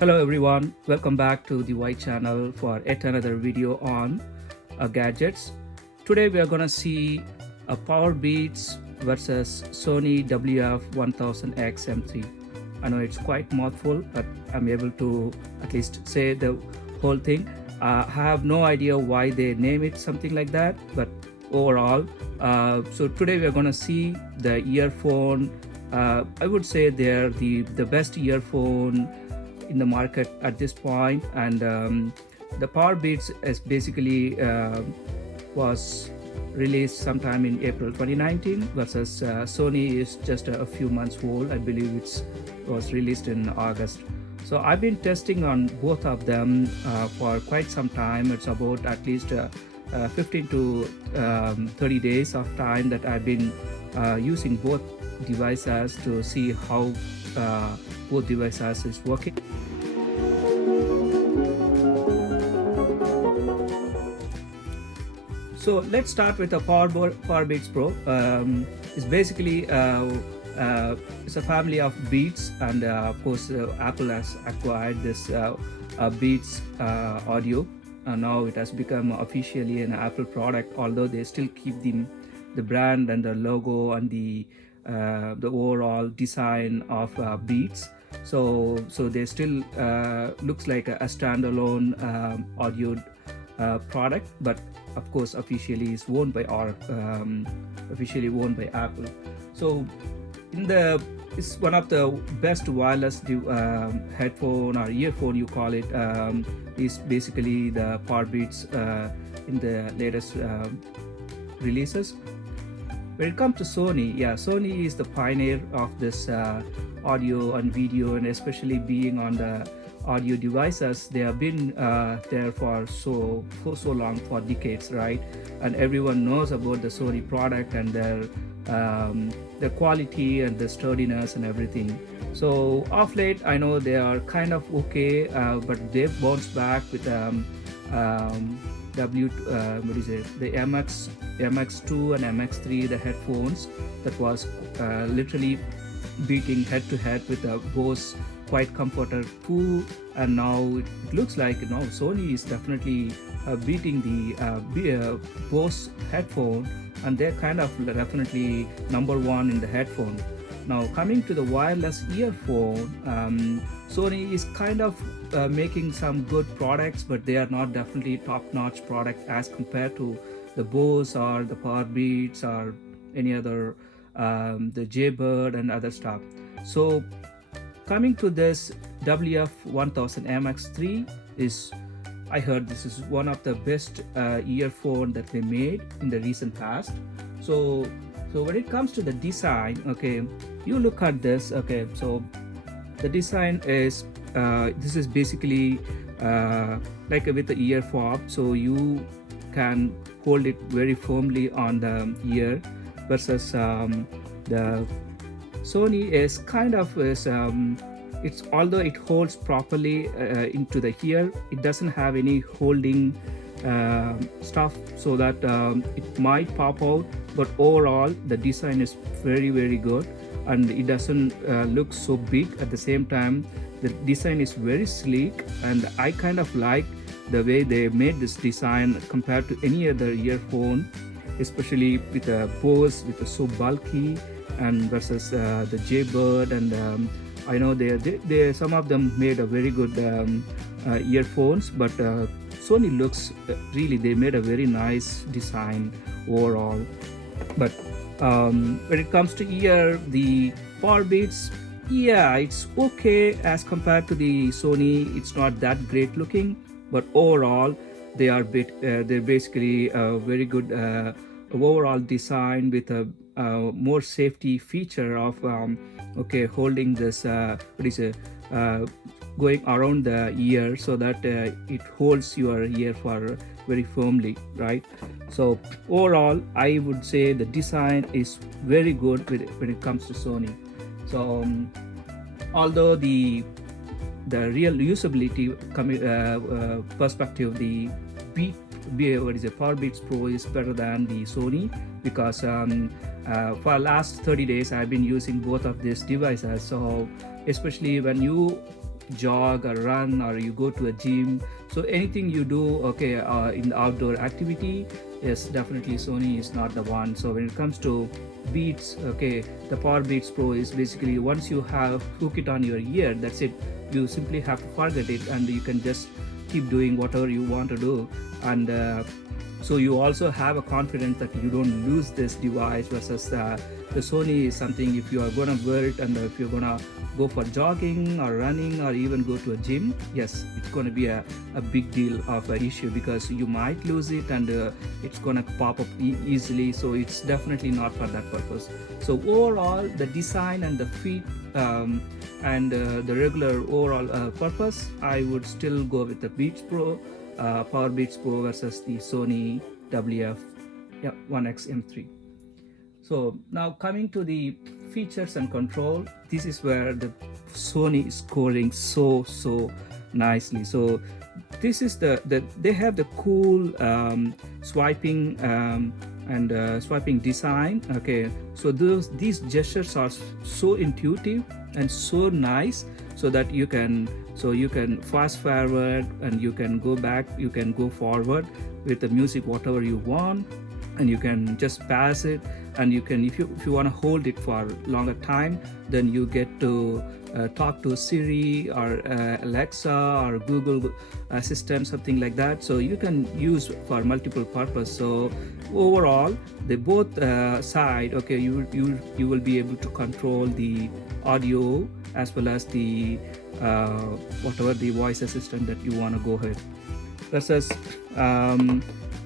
Hello everyone, welcome back to the Y channel for yet another video on gadgets. Today we are going to see a Powerbeats versus Sony WF-1000XM3. I know it's quite mouthful, but I'm able to at least say the whole thing. I have no idea why they name it something like that, but overall, so today we are going to see the earphone. I would say they're the best earphone in the market at this point, and the Powerbeats is basically was released sometime in April 2019 versus Sony is just a few months old. I believe it was released in August. So I've been testing on both of them for quite some time. It's about at least 15 to 30 days of time that I've been using both devices to see how both devices is working. So let's start with the Powerbeats Pro. It's basically it's a family of Beats, and of course Apple has acquired this Beats audio, and now it has become officially an Apple product. Although they still keep the brand and the logo and the overall design of Beats. So they still looks like a standalone audio product, but of course officially is owned by Apple. So it's one of the best wireless headphone or earphone, you call it, is basically the Powerbeats in the latest releases. When it comes to Sony, Sony is the pioneer of this audio and video, and especially being on the audio devices. They have been there for so long, for decades, right? And everyone knows about the Sony product and their quality and the sturdiness and everything. So of late, I know they are kind of okay, but they've bounced back with the MX2 and MX3, the headphones that was literally beating head to head with the Bose Quiet Comforter 2, and now it looks like Sony is definitely beating the Bose headphone, and they're kind of definitely number one in the headphone. Now coming to the wireless earphone, Sony is kind of making some good products, but they are not definitely top-notch products as compared to the Bose or the Powerbeats or any other, the Jaybird and other stuff. So coming to this WF-1000XM3 is, I heard this is one of the best earphone that they made in the recent past. So when it comes to the design, okay, you look at this, okay, so the design is this is basically like with the ear fob, so you can hold it very firmly on the ear, versus the Sony is kind of it's, although it holds properly into the ear, it doesn't have any holding stuff, so that it might pop out. But overall the design is very good, and it doesn't look so big. At the same time, the design is very sleek, and I kind of like the way they made this design compared to any other earphone, especially with the Bose, with the so bulky, and versus the Jaybird. And I know they some of them made a very good earphones, but Sony looks really, they made a very nice design overall. But when it comes to ear, the Powerbeats, it's okay as compared to the Sony. It's not that great looking, but overall they are they're basically a very good overall design with a more safety feature of holding this going around the ear, so that it holds your ear for very firmly, right? So overall I would say the design is very good when it comes to Sony. So although the real usability perspective, the Powerbeats Pro is better than the Sony, because for last 30 days I've been using both of these devices. So especially when you jog or run, or you go to a gym, so anything you do, okay, in the outdoor activity, yes, definitely Sony is not the one. So when it comes to Beats, okay, the Powerbeats Pro is basically, once you have hook it on your ear, that's it. You simply have to forget it, and you can just keep doing whatever you want to do. And so you also have a confidence that you don't lose this device, versus the Sony is something, if you are gonna wear it and if you're gonna go for jogging or running or even go to a gym, yes, it's gonna be a big deal of an issue, because you might lose it, and it's gonna pop up easily. So it's definitely not for that purpose. So overall, the design and the fit, and the regular overall purpose, I would still go with the Beats Pro, Powerbeats Pro versus the Sony WF-1000XM3. So now coming to the features and control, this is where the Sony is scoring so nicely. So this is they have the cool swiping and swiping design. Okay, so these gestures are so intuitive and so nice, so that you can fast forward, and you can go back, you can go forward with the music whatever you want, and you can just pass it, and you can, if you want to hold it for longer time, then you get to talk to Siri or Alexa or Google Assistant, something like that. So you can use for multiple purpose. So overall, they both side, okay, you will be able to control the audio as well as the whatever the voice assistant that you want to go ahead. Versus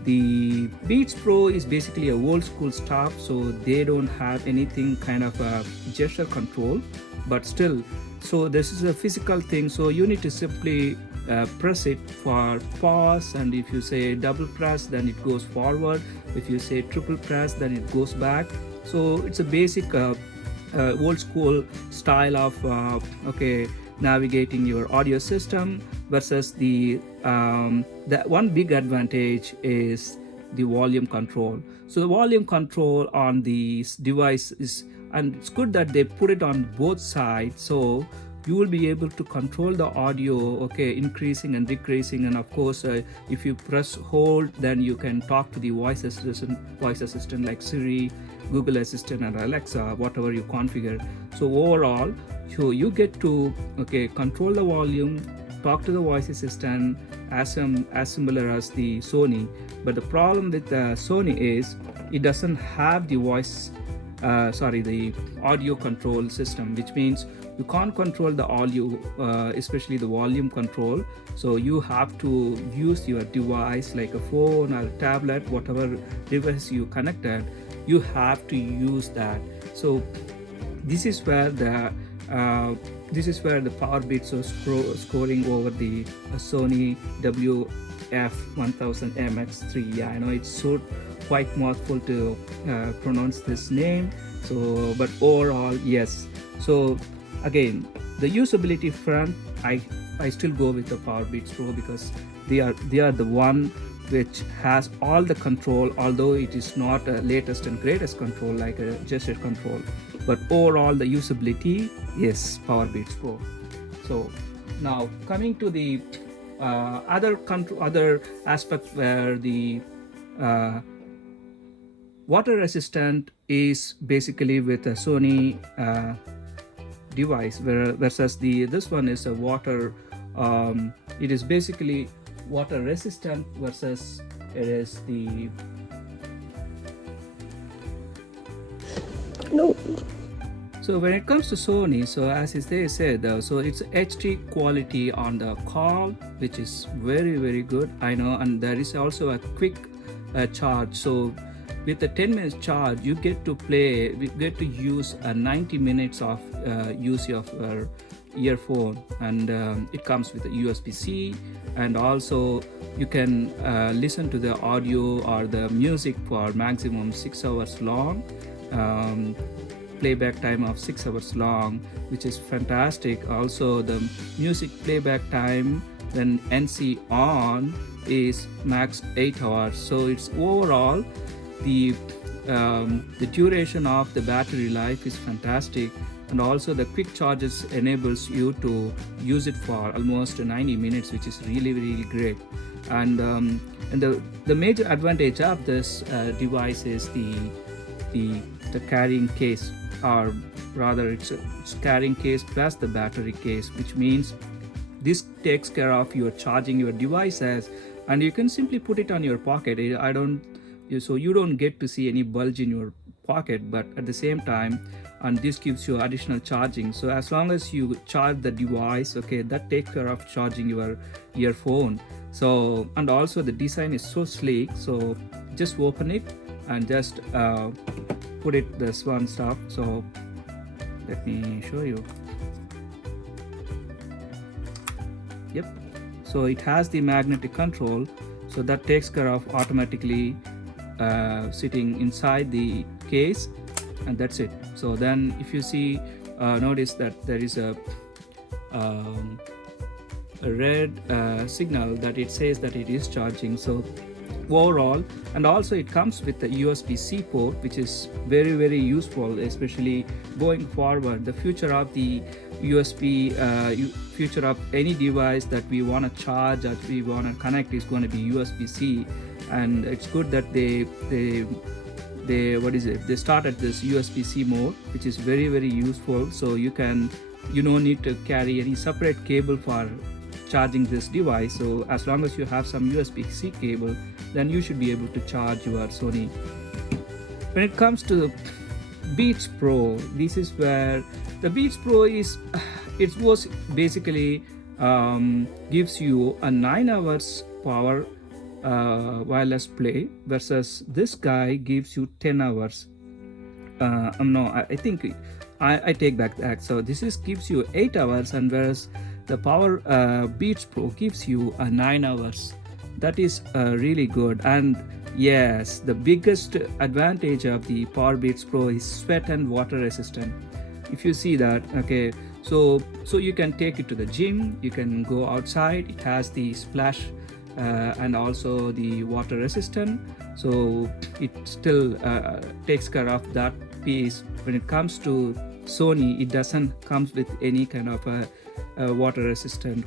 the Beats Pro is basically a old school stuff, so they don't have anything kind of a gesture control, but still, so this is a physical thing, so you need to simply press it for pause, and if you say double press, then it goes forward. If you say triple press, then it goes back. So it's a basic old school style of okay, navigating your audio system. Versus the one big advantage is the volume control. So the volume control on this device is, and it's good that they put it on both sides, so you will be able to control the audio, okay, increasing and decreasing. And of course, if you press hold, then you can talk to the voice assistant like Siri, Google Assistant, and Alexa, whatever you configure. So overall, so you get to, okay, control the volume, talk to the voice assistant as similar as the Sony. But the problem with the Sony is it doesn't have the the audio control system, which means you can't control the audio, especially the volume control. So you have to use your device like a phone or a tablet, whatever device you connected, you have to use that. So this is where the Powerbeats is scoring over the Sony WF-1000XM3. Yeah, I know it's so quite mouthful to pronounce this name. So, but overall, yes. So again, the usability front, I still go with the Powerbeats Pro, because they are the one which has all the control, although it is not a latest and greatest control like a gesture control. But overall, the usability is Powerbeats Pro. So now coming to the other aspect, where the water resistant is basically with a Sony device, versus this one is a water. It is basically water resistant, versus it is the no. So when it comes to Sony, so as they said, so it's HD quality on the call, which is very good, I know. And there is also a quick charge. So with a 10 minutes charge, you get to use 90 minutes of use of earphone, and it comes with a USB-C, and also you can listen to the audio or the music for maximum 6 hours long. Playback time of 6 hours long, which is fantastic. Also the music playback time when NC on is max 8 hours. So it's overall the duration of the battery life is fantastic. and also the quick charges enables you to use it for almost 90 minutes, which is really great. And the major advantage of this device is the carrying case, or rather it's carrying case plus the battery case, which means this takes care of your charging your devices, and you can simply put it on your pocket. So you don't get to see any bulge in your pocket, but at the same time, and this gives you additional charging. So as long as you charge the device, okay, that takes care of charging your earphone. So, and also the design is so sleek, so just open it and just put it this one stuff. So let me show you. Yep, so it has the magnetic control, so that takes care of automatically sitting inside the case, and that's it. So then if you see, notice that there is a red signal that it says that it is charging. So overall, and also it comes with the USB-C port, which is very useful, especially going forward. The future of the USB, future of any device that we want to charge or we want to connect is going to be USB-C, and it's good that they started this USB-C mode, which is very useful. So you don't need to carry any separate cable for charging this device. So as long as you have some USB-C cable, then you should be able to charge your Sony. When it comes to Beats Pro, this is where the Beats Pro is, it was basically gives you a 9 hours power wireless play, versus this guy gives you 10 hours. I think I take back that. So this gives you 8 hours, and whereas the Powerbeats Pro gives you 9 hours. That is really good. And yes, the biggest advantage of the Powerbeats Pro is sweat and water resistant. If you see that, okay, so you can take it to the gym, you can go outside. It has the splash and also the water resistant, so it still takes care of that piece. When it comes to Sony, it doesn't comes with any kind of a water resistant,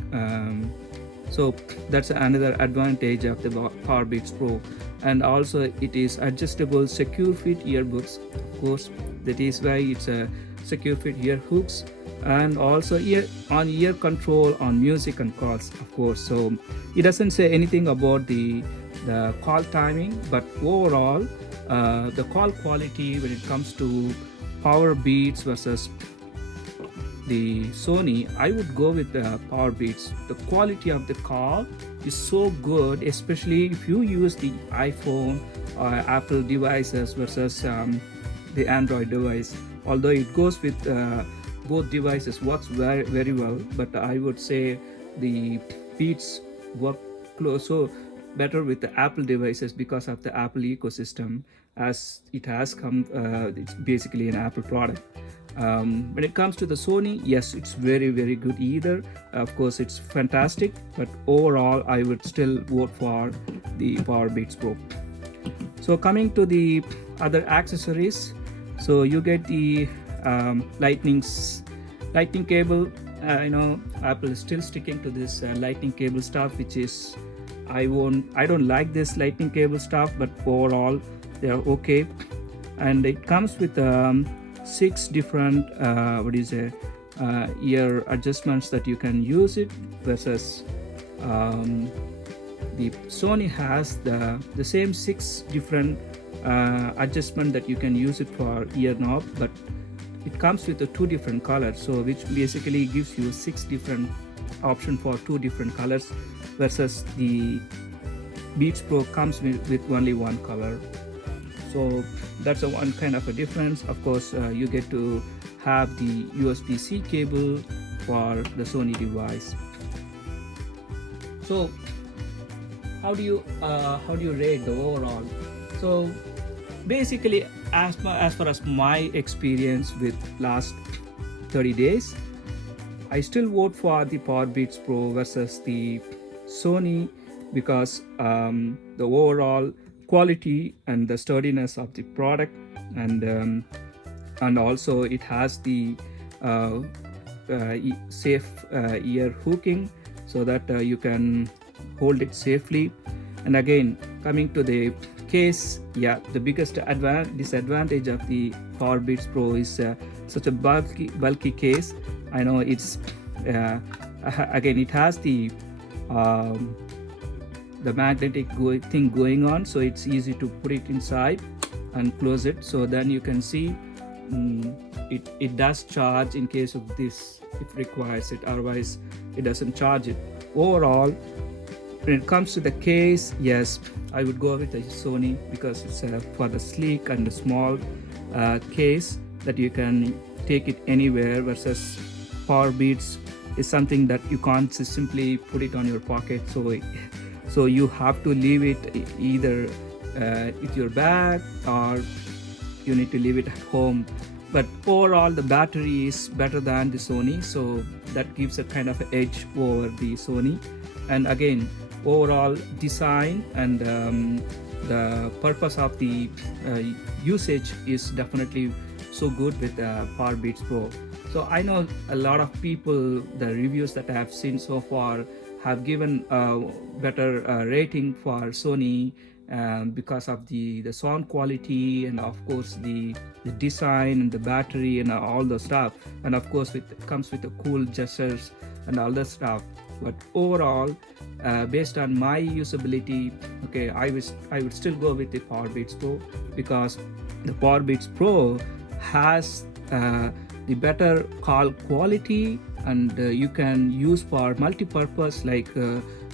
so that's another advantage of the Powerbeats Pro. And also it is adjustable secure fit earbuds, of course. That is why it's a secure fit ear hooks, and also ear control on music and calls, of course. So it doesn't say anything about the call timing, but overall the call quality when it comes to Powerbeats versus the Sony, I would go with the Powerbeats. The quality of the call is so good, especially if you use the iPhone or Apple devices versus the Android device. Although it goes with both devices, works very well, but I would say the Beats work so better with the Apple devices because of the Apple ecosystem, as it has come, it's basically an Apple product. When it comes to the Sony, yes, it's very good either. Of course, it's fantastic, but overall I would still vote for the Powerbeats Pro. So coming to the other accessories, so you get the lightning cable. Apple is still sticking to this lightning cable stuff, which is I don't like this lightning cable stuff, but overall they are okay. And it comes with 6 different ear adjustments that you can use it, versus the Sony has the same 6 different adjustment that you can use it for ear knob, but it comes with 2 different colors, so which basically gives you 6 different option for 2 different colors, versus the Beats Pro comes with only 1 color. So that's one kind of a difference. Of course, you get to have the USB-C cable for the Sony device. So how do you rate the overall? So basically, as far as my experience with last 30 days, I still vote for the Powerbeats Pro versus the Sony, because the overall quality and the sturdiness of the product, and also it has the safe ear hooking, so that you can hold it safely. And again, coming to the case, yeah, the biggest disadvantage of the Powerbeats Pro is such a bulky case. I know it's again, it has the magnetic thing going on, so it's easy to put it inside and close it. So then you can see it does charge in case of this, it requires it, otherwise it doesn't charge it. Overall, when it comes to the case, yes, I would go with the Sony, because it's for the sleek and the small case that you can take it anywhere, versus Powerbeats is something that you can't simply put it on your pocket, so you have to leave it either with your bag, or you need to leave it at home. But overall, the battery is better than the Sony, so that gives a kind of edge over the Sony. And again, overall design and the purpose of the usage is definitely so good with Powerbeats Pro. So I know a lot of people, the reviews that I have seen so far, have given better rating for Sony because of the sound quality, and of course the design and the battery and all the stuff, and of course it comes with the cool gestures and all the stuff. But overall, based on my usability, okay, I would still go with the Powerbeats Pro, because the Powerbeats Pro has the better call quality, and you can use for multi-purpose, like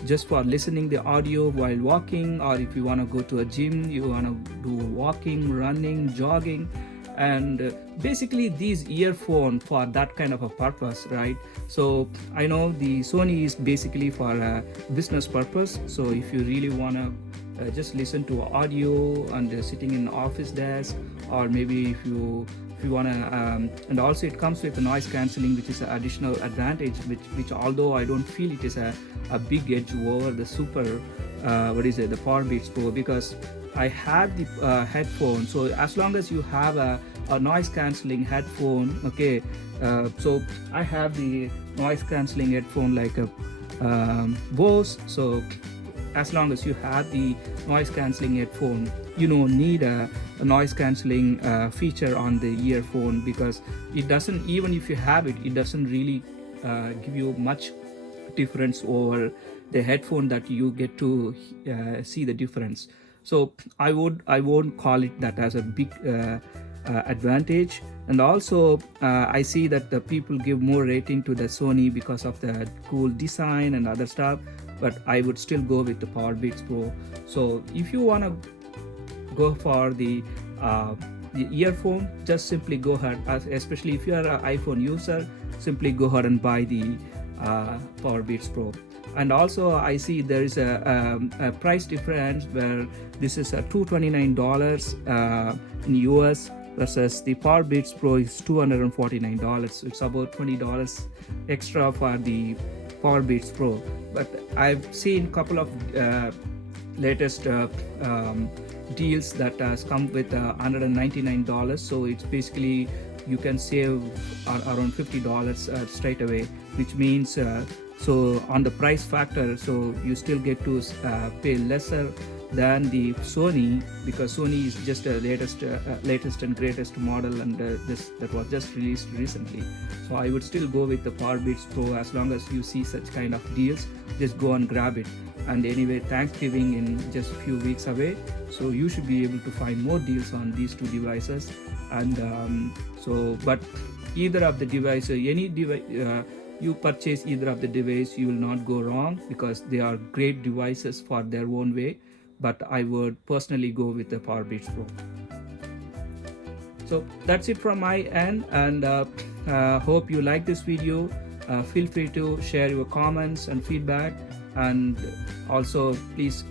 just for listening the audio while walking, or if you want to go to a gym, you want to do walking, running, jogging, and basically these earphones for that kind of a purpose, right? So I know the Sony is basically for a business purpose, so if you really want to just listen to audio and sitting in office desk, or maybe if you want to and also it comes with a noise cancelling, which is an additional advantage, which although I don't feel it is a big edge over the the Powerbeats Pro, because I have the headphone. So as long as you have a noise cancelling headphone, okay, so I have the noise cancelling headphone like a Bose. So as long as you have the noise cancelling headphone, you don't need a noise cancelling feature on the earphone, because it doesn't, even if you have it, it doesn't really give you much difference over the headphone that you get to see the difference. So I won't call it that as a big advantage. And also I see that the people give more rating to the Sony because of the cool design and other stuff, but I would still go with the Powerbeats Pro. So if you want to go for the earphone, just simply go ahead, especially if you are an iPhone user, simply go ahead and buy the Powerbeats Pro. And also I see there is a price difference where this is a $229 in US, versus the Powerbeats Pro is $249. So it's about $20 extra for the Powerbeats Pro. But I've seen a couple of latest deals that has come with $199. So it's basically you can save around $50 straight away, which means so on the price factor, so you still get to pay lesser than the Sony, because Sony is just the latest and greatest model, and that was just released recently. So I would still go with the Powerbeats Pro. As long as you see such kind of deals, just go and grab it. And anyway, Thanksgiving in just a few weeks away, so you should be able to find more deals on these two devices. And but either of the devices, any device you purchase either of the device, you will not go wrong, because they are great devices for their own way. But I would personally go with the Powerbeats Pro. So that's it from my end, and hope you like this video. Feel free to share your comments and feedback, and also please,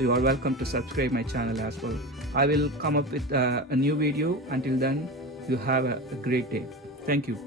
you are welcome to subscribe my channel as well. I will come up with a new video. Until then, you have a great day. Thank you.